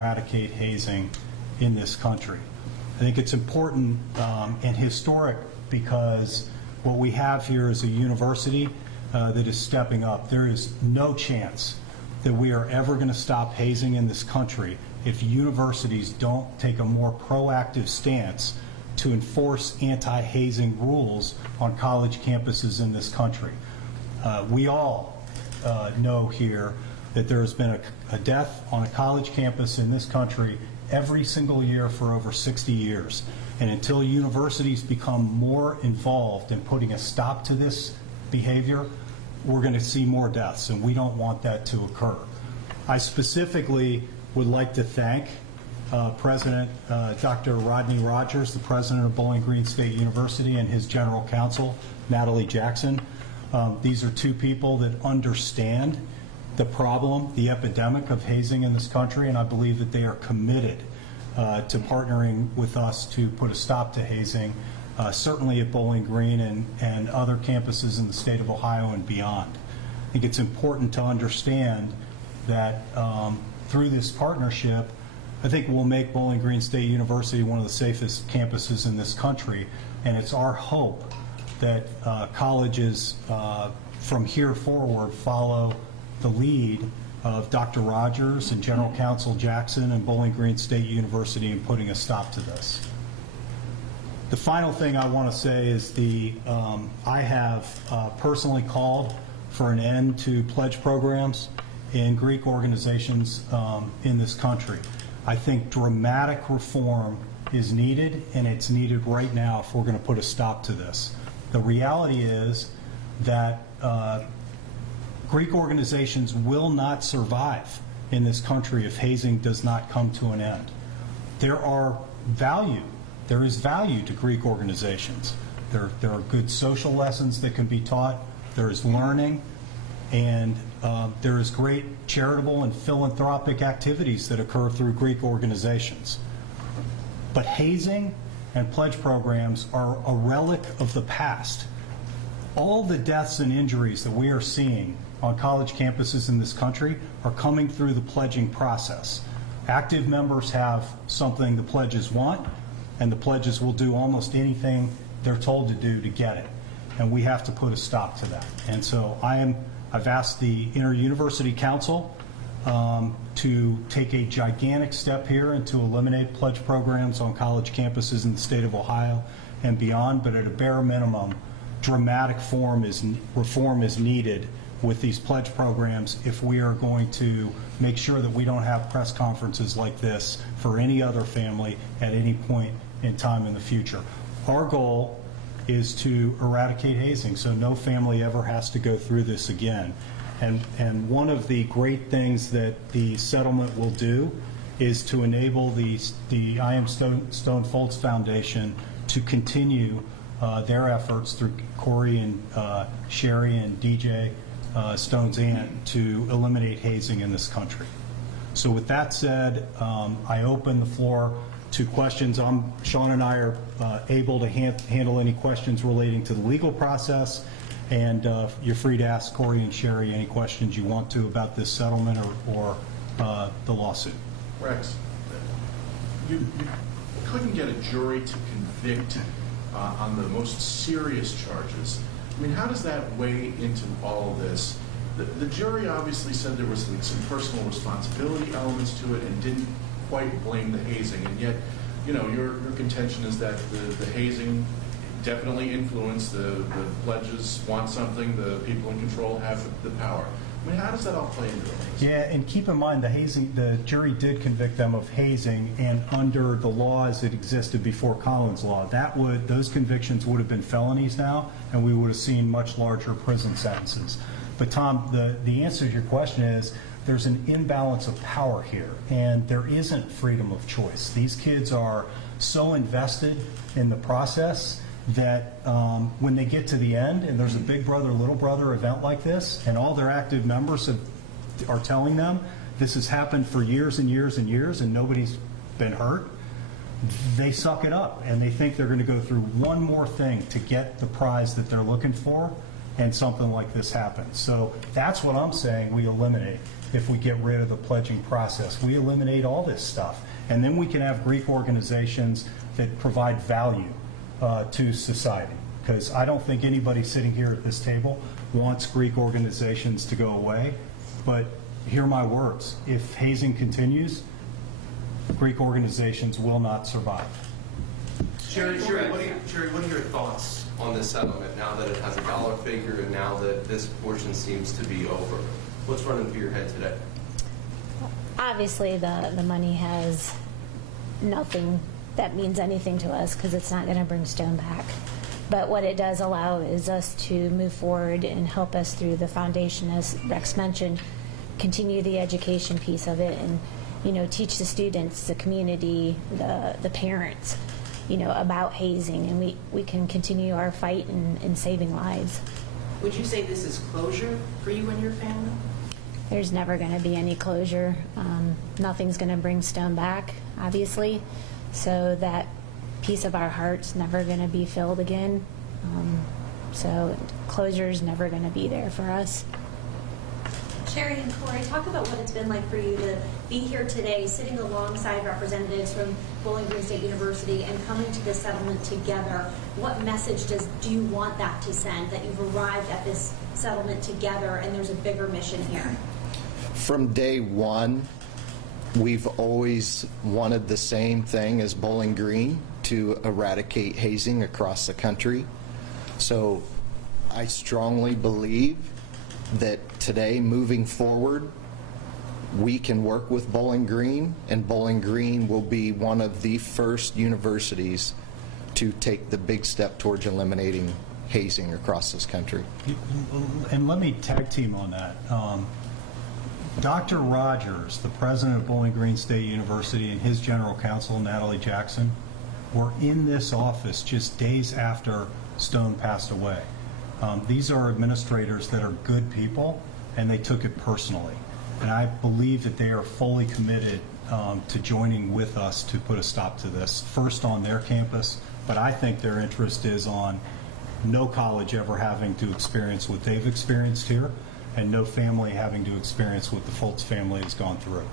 eradicate hazing in this country. I think it's important and historic because what we have here is a university that is stepping up. There is no chance that we are ever going to stop hazing in this country if universities don't take a more proactive stance to enforce anti-hazing rules on college campuses in this country. We all know here that there has been a death on a college campus in this country every single year for over 60 years. And until universities become more involved in putting a stop to this behavior, we're going to see more deaths, and we don't want that to occur. I specifically would like to thank President Dr. Rodney Rogers, the president of Bowling Green State University, and his general counsel, Natalie Jackson. These are two people that understand the problem, the epidemic of hazing in this country, and I believe that they are committed to partnering with us to put a stop to hazing, certainly at Bowling Green and other campuses in the state of Ohio and beyond. I think it's important to understand that through this partnership, I think we'll make Bowling Green State University one of the safest campuses in this country, and it's our hope that colleges from here forward follow the lead of Dr. Rogers and General Counsel Jackson and Bowling Green State University in putting a stop to this. The final thing I want to say is I have personally called for an end to pledge programs in Greek organizations in this country. I think dramatic reform is needed, and it's needed right now if we're going to put a stop to this. The reality is that Greek organizations will not survive in this country if hazing does not come to an end. There is value to Greek organizations. There are good social lessons that can be taught. There is learning, and there is great charitable and philanthropic activities that occur through Greek organizations. But hazing and pledge programs are a relic of the past. All the deaths and injuries that we are seeing on college campuses in this country are coming through the pledging process. Active members have something the pledges want, and the pledges will do almost anything they're told to do to get it. And we have to put a stop to that. And so I've asked the Inter-University Council to take a gigantic step here and to eliminate pledge programs on college campuses in the state of Ohio and beyond, but at a bare minimum, dramatic reform is needed with these pledge programs if we are going to make sure that we don't have press conferences like this for any other family at any point in time in the future. Our goal is to eradicate hazing so no family ever has to go through this again. And one of the great things that the settlement will do is to enable the I Am Stone Foltz Foundation to continue their efforts through Corey and Sherry and DJ Stone's aunt to eliminate hazing in this country. So with that said, I open the floor to questions. Sean and I are able to handle any questions relating to the legal process, and you're free to ask Corey and Sherry any questions you want to about this settlement or the lawsuit. Rex, you couldn't get a jury to convict on the most serious charges. I mean, how does that weigh into all of this? The jury obviously said there was some personal responsibility elements to it and didn't quite blame the hazing, and yet, you know, your contention is that the hazing definitely influenced the pledges want something, the people in control have the power. I mean, how does that all play into it? Yeah, and keep in mind the jury did convict them of hazing, and under the laws that existed before Collins Law, those convictions would have been felonies now, and we would have seen much larger prison sentences. But Tom, the answer to your question is there's an imbalance of power here, and there isn't freedom of choice. These kids are so invested in the process that when they get to the end and there's a big brother, little brother event like this, and all their active members are telling them this has happened for years and years and years and nobody's been hurt, they suck it up and they think they're going to go through one more thing to get the prize that they're looking for, and something like this happens. So that's what I'm saying we eliminate if we get rid of the pledging process. We eliminate all this stuff. And then we can have Greek organizations that provide value to society. Because I don't think anybody sitting here at this table wants Greek organizations to go away. But hear my words. If hazing continues, Greek organizations will not survive. Sherry, what are your thoughts on this settlement now that it has a dollar figure and now that this portion seems to be over? What's running through your head today? Obviously, the money has nothing that means anything to us because it's not going to bring Stone back. But what it does allow is us to move forward and help us through the foundation, as Rex mentioned, continue the education piece of it, and teach the students, the community, the parents, about hazing, and we can continue our fight in saving lives. Would you say this is closure for you and your family? There's never going to be any closure. Nothing's going to bring Stone back, obviously. So that piece of our heart's never going to be filled again. So closure's never going to be there for us. Sherry and Corey, talk about what it's been like for you to be here today, sitting alongside representatives from Bowling Green State University and coming to this settlement together. What message do you want that to send, that you've arrived at this settlement together and there's a bigger mission here? From day one, we've always wanted the same thing as Bowling Green, to eradicate hazing across the country. So I strongly believe that today, moving forward, we can work with Bowling Green, and Bowling Green will be one of the first universities to take the big step towards eliminating hazing across this country. And let me tag team on that. Dr. Rogers, the president of Bowling Green State University, and his general counsel, Natalie Jackson, were in this office just days after Stone passed away. These are administrators that are good people, and they took it personally. And I believe that they are fully committed to joining with us to put a stop to this, first on their campus, but I think their interest is on no college ever having to experience what they've experienced here, and no family having to experience what the Foltz family has gone through.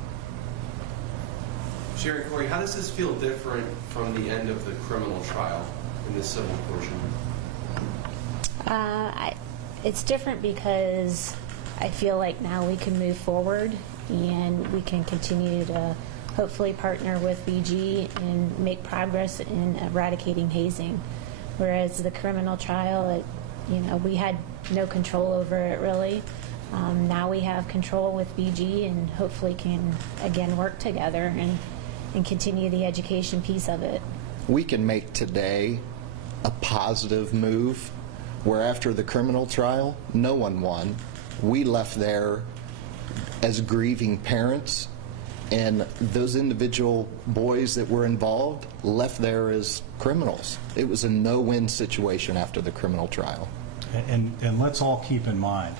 Sherry, Corey, how does this feel different from the end of the criminal trial in the civil portion? It's different because I feel like now we can move forward and we can continue to hopefully partner with BG and make progress in eradicating hazing. Whereas the criminal trial, we had no control over it really. Now we have control with BG and hopefully can again work together and continue the education piece of it. We can make today a positive move where after the criminal trial, no one won. We left there as grieving parents, and those individual boys that were involved left there as criminals. It was a no-win situation after the criminal trial. And let's all keep in mind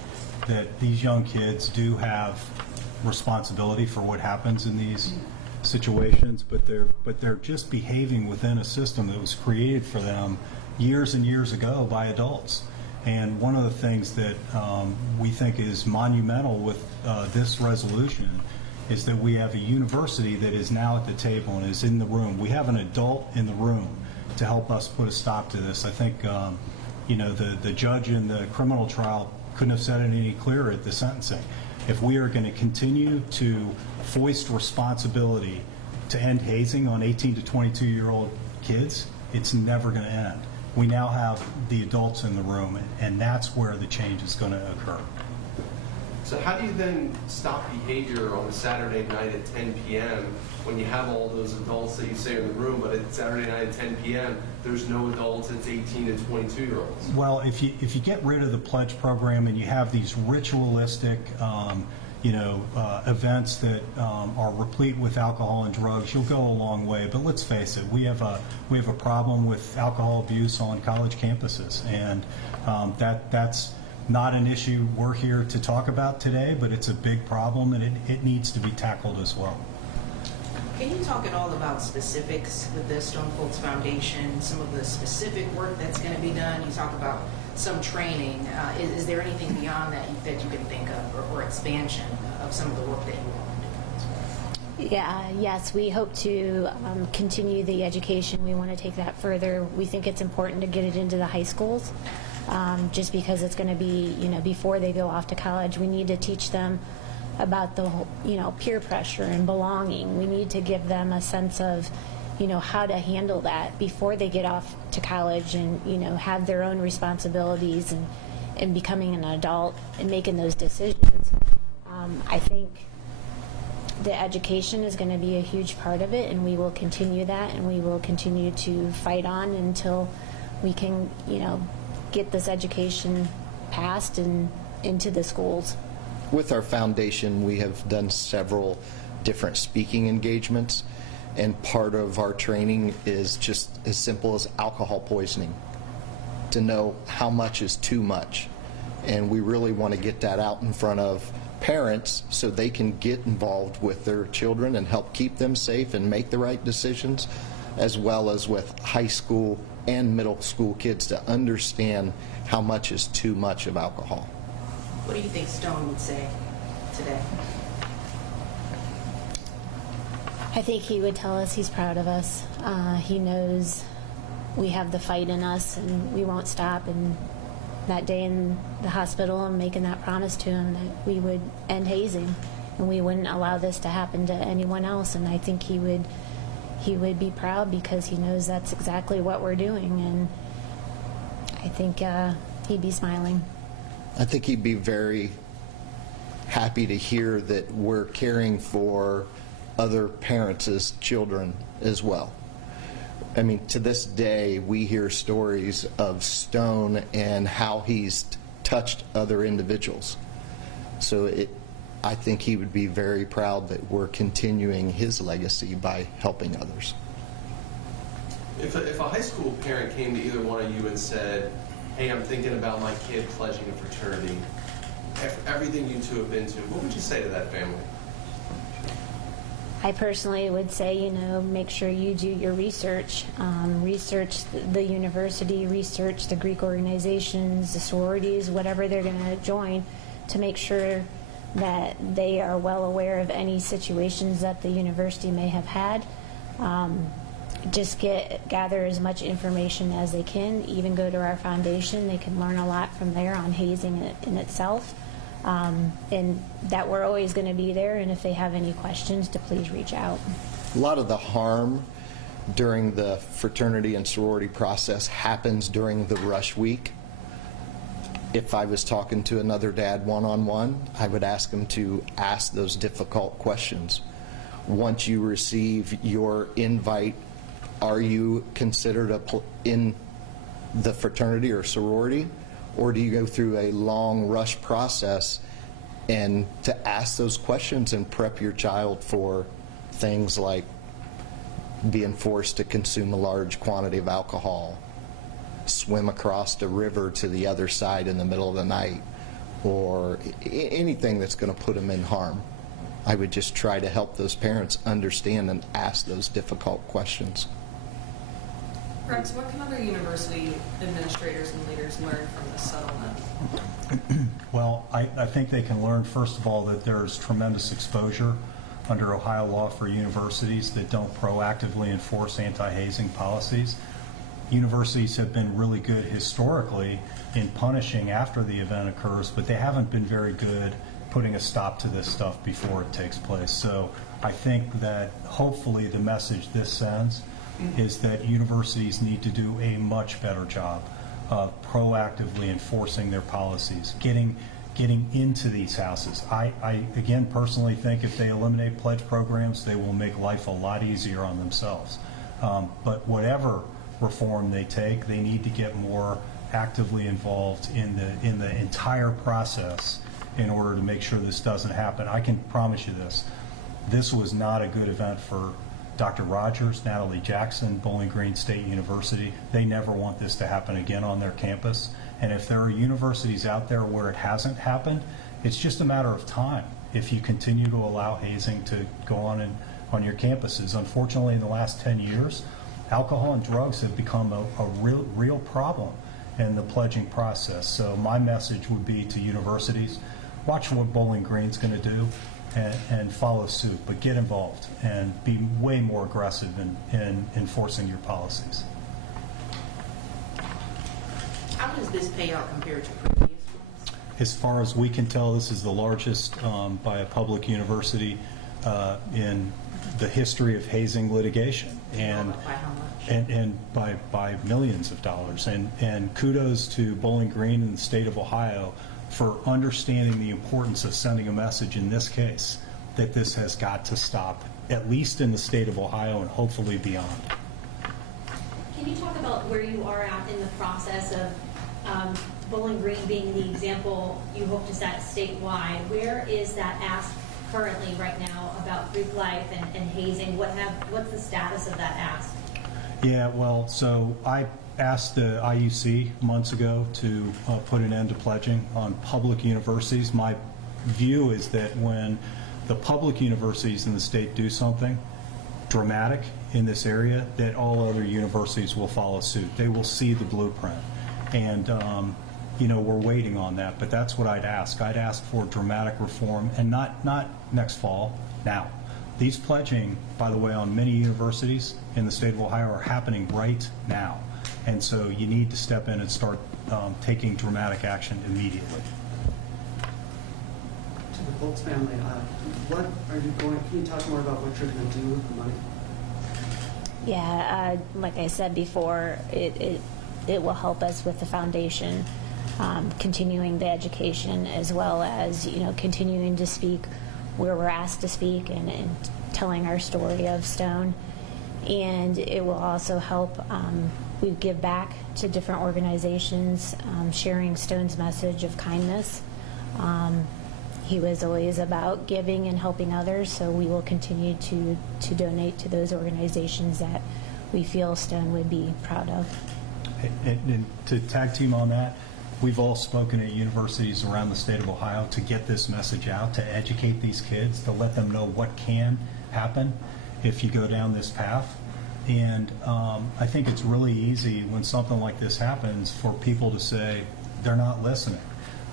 that these young kids do have responsibility for what happens in these situations, but they're just behaving within a system that was created for them years and years ago by adults. And one of the things that we think is monumental with this resolution is that we have a university that is now at the table and is in the room. We have an adult in the room to help us put a stop to this. I think the judge in the criminal trial couldn't have said it any clearer at the sentencing. If we are going to continue to foist responsibility to end hazing on 18 to 22-year-old kids, it's never going to end. We now have the adults in the room, and that's where the change is going to occur. So how do you then stop behavior on a Saturday night at 10 p.m. when you have all those adults that you say are in the room, but at Saturday night at 10 p.m. there's no adults, it's 18 to 22-year-olds? Well, if you get rid of the pledge program and you have these ritualistic events that are replete with alcohol and drugs, you'll go a long way. But let's face it, we have a problem with alcohol abuse on college campuses, and that's not an issue we're here to talk about today, but it's a big problem, and it needs to be tackled as well. Can you talk at all about specifics with the Stone Foltz Foundation, some of the specific work that's going to be done? You talk about some training. Is there anything beyond that you can think of, or expansion of some of the work that you want to do? Yes, we hope to continue the education. We want to take that further. We think it's important to get it into the high schools, just because it's going to be, before they go off to college. We need to teach them about the whole, peer pressure and belonging. We need to give them a sense of, how to handle that before they get off to college and, have their own responsibilities and becoming an adult and making those decisions. I think the education is going to be a huge part of it, and we will continue that, and we will continue to fight on until we can, get this education passed and into the schools. With our foundation, we have done several different speaking engagements, and part of our training is just as simple as alcohol poisoning, to know how much is too much. And we really want to get that out in front of parents so they can get involved with their children and help keep them safe and make the right decisions, as well as with high school and middle school kids to understand how much is too much of alcohol. What do you think Stone would say today? I think he would tell us he's proud of us. He knows we have the fight in us and we won't stop. And that day in the hospital, I'm making that promise to him that we would end hazing and we wouldn't allow this to happen to anyone else. And I think he would be proud because he knows that's exactly what we're doing. And I think he'd be smiling. I think he'd be very happy to hear that we're caring for other parents' children as well. I mean, to this day, we hear stories of Stone and how he's touched other individuals. So I think he would be very proud that we're continuing his legacy by helping others. If a high school parent came to either one of you and said, hey, I'm thinking about my kid pledging a fraternity, after everything you two have been to, what would you say to that family? I personally would say, make sure you do your research. Research the university, research the Greek organizations, the sororities, whatever they're going to join, to make sure that they are well aware of any situations that the university may have had. Just gather as much information as they can. Even go to our foundation. They can learn a lot from there on hazing in itself. And that we're always going to be there, and if they have any questions, to please reach out. A lot of the harm during the fraternity and sorority process happens during the rush week. If I was talking to another dad one-on-one, I would ask him to ask those difficult questions. Once you receive your invite, are you considered in the fraternity or sorority? Or do you go through a long rush process and to ask those questions and prep your child for things like being forced to consume a large quantity of alcohol, swim across a river to the other side in the middle of the night, or anything that's going to put them in harm? I would just try to help those parents understand and ask those difficult questions. Rex, what can other university administrators and leaders learn from this settlement? Well, I think they can learn, first of all, that there's tremendous exposure under Ohio law for universities that don't proactively enforce anti-hazing policies. Universities have been really good historically in punishing after the event occurs, but they haven't been very good putting a stop to this stuff before it takes place. So I think that hopefully the message this sends is that universities need to do a much better job of proactively enforcing their policies, getting into these houses. I again personally think if they eliminate pledge programs, they will make life a lot easier on themselves. But whatever reform they take, they need to get more actively involved in the entire process in order to make sure this doesn't happen. I can promise you this. This was not a good event for Dr. Rogers, Natalie Jackson, Bowling Green State University. They never want this to happen again on their campus. And if there are universities out there where it hasn't happened, it's just a matter of time if you continue to allow hazing to go on your campuses. Unfortunately, in the last 10 years, alcohol and drugs have become a real problem and the pledging process. So my message would be to universities, watch what Bowling Green's going to do and follow suit, but get involved and be way more aggressive in enforcing your policies. How does this payout compare to previous ones? As far as we can tell, this is the largest by a public university in the history of hazing litigation, and By how much? and by millions of dollars. And kudos to Bowling Green and the state of Ohio for understanding the importance of sending a message in this case that this has got to stop, at least in the state of Ohio and hopefully beyond. Can you talk about where you are at in the process of Bowling Green being the example you hope to set statewide? Where is that ask currently right now about Greek life and hazing? What's the status of that ask? Yeah, well, so I asked the IUC months ago to put an end to pledging on public universities. My view is that when the public universities in the state do something dramatic in this area, that all other universities will follow suit. They will see the blueprint. And, we're waiting on that, but that's what I'd ask. I'd ask for dramatic reform, and not next fall, now. These pledging, by the way, on many universities in the state of Ohio are happening right now. And so you need to step in and start taking dramatic action immediately. To the Foltz family, what are you going? Can you talk more about what you're going to do with the money? Yeah, like I said before, it will help us with the foundation, continuing the education, as well as continuing to speak where we're asked to speak and telling our story of Stone. And it will also help. We give back to different organizations, sharing Stone's message of kindness. He was always about giving and helping others, so we will continue to donate to those organizations that we feel Stone would be proud of. And to tag team on that, we've all spoken at universities around the state of Ohio to get this message out, to educate these kids, to let them know what can happen if you go down this path. And I think it's really easy when something like this happens for people to say they're not listening.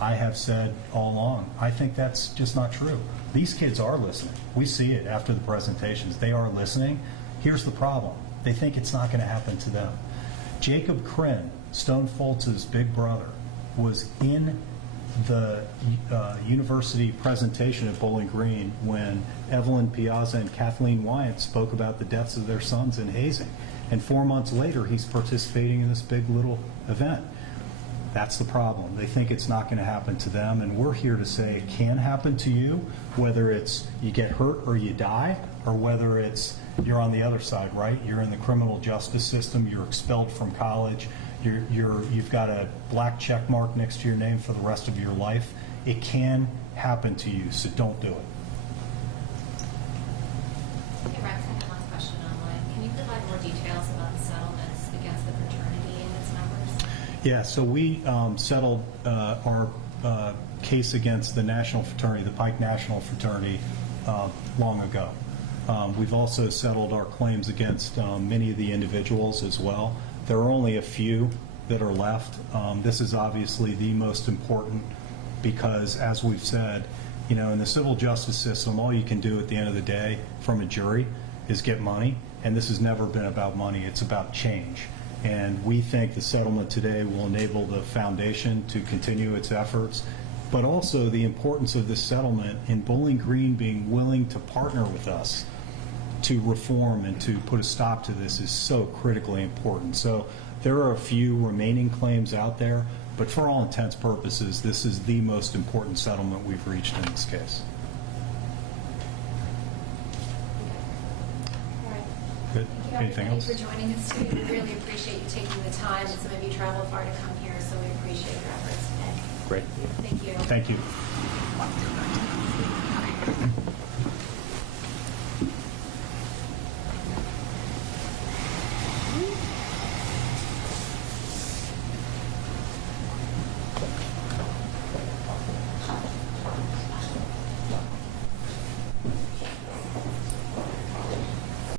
I have said all along, I think that's just not true. These kids are listening. We see it after the presentations. They are listening. Here's the problem. They think it's not going to happen to them. Jacob Krinn, Stone Foltz's big brother, was in the university presentation at Bowling Green when Evelyn Piazza and Kathleen Wyant spoke about the deaths of their sons in hazing. And 4 months later, he's participating in this big little event. That's the problem. They think it's not going to happen to them, and we're here to say it can happen to you, whether it's you get hurt or you die, or whether it's you're on the other side, right? You're in the criminal justice system, you're expelled from college, you've got a black check mark next to your name for the rest of your life. It can happen to you, so don't do it. Hey, Rex, I have one question online. Can you provide more details about the settlements against the fraternity and its members? Yeah, so we settled our case against the national fraternity, the Pike National Fraternity, long ago. We've also settled our claims against many of the individuals as well. There are only a few that are left. This is obviously the most important because, as we've said, in the civil justice system, all you can do at the end of the day from a jury is get money, and this has never been about money. It's about change. And we think the settlement today will enable the foundation to continue its efforts, but also the importance of this settlement in Bowling Green being willing to partner with us to reform and to put a stop to this is so critically important. So there are a few remaining claims out there, but for all intents and purposes, this is the most important settlement we've reached in this case. Good. Thank you, Anything else? everybody, for joining us today. We really appreciate you taking the time, and some of you traveled far to come here, so we appreciate your efforts today. Great. Thank you. Thank you.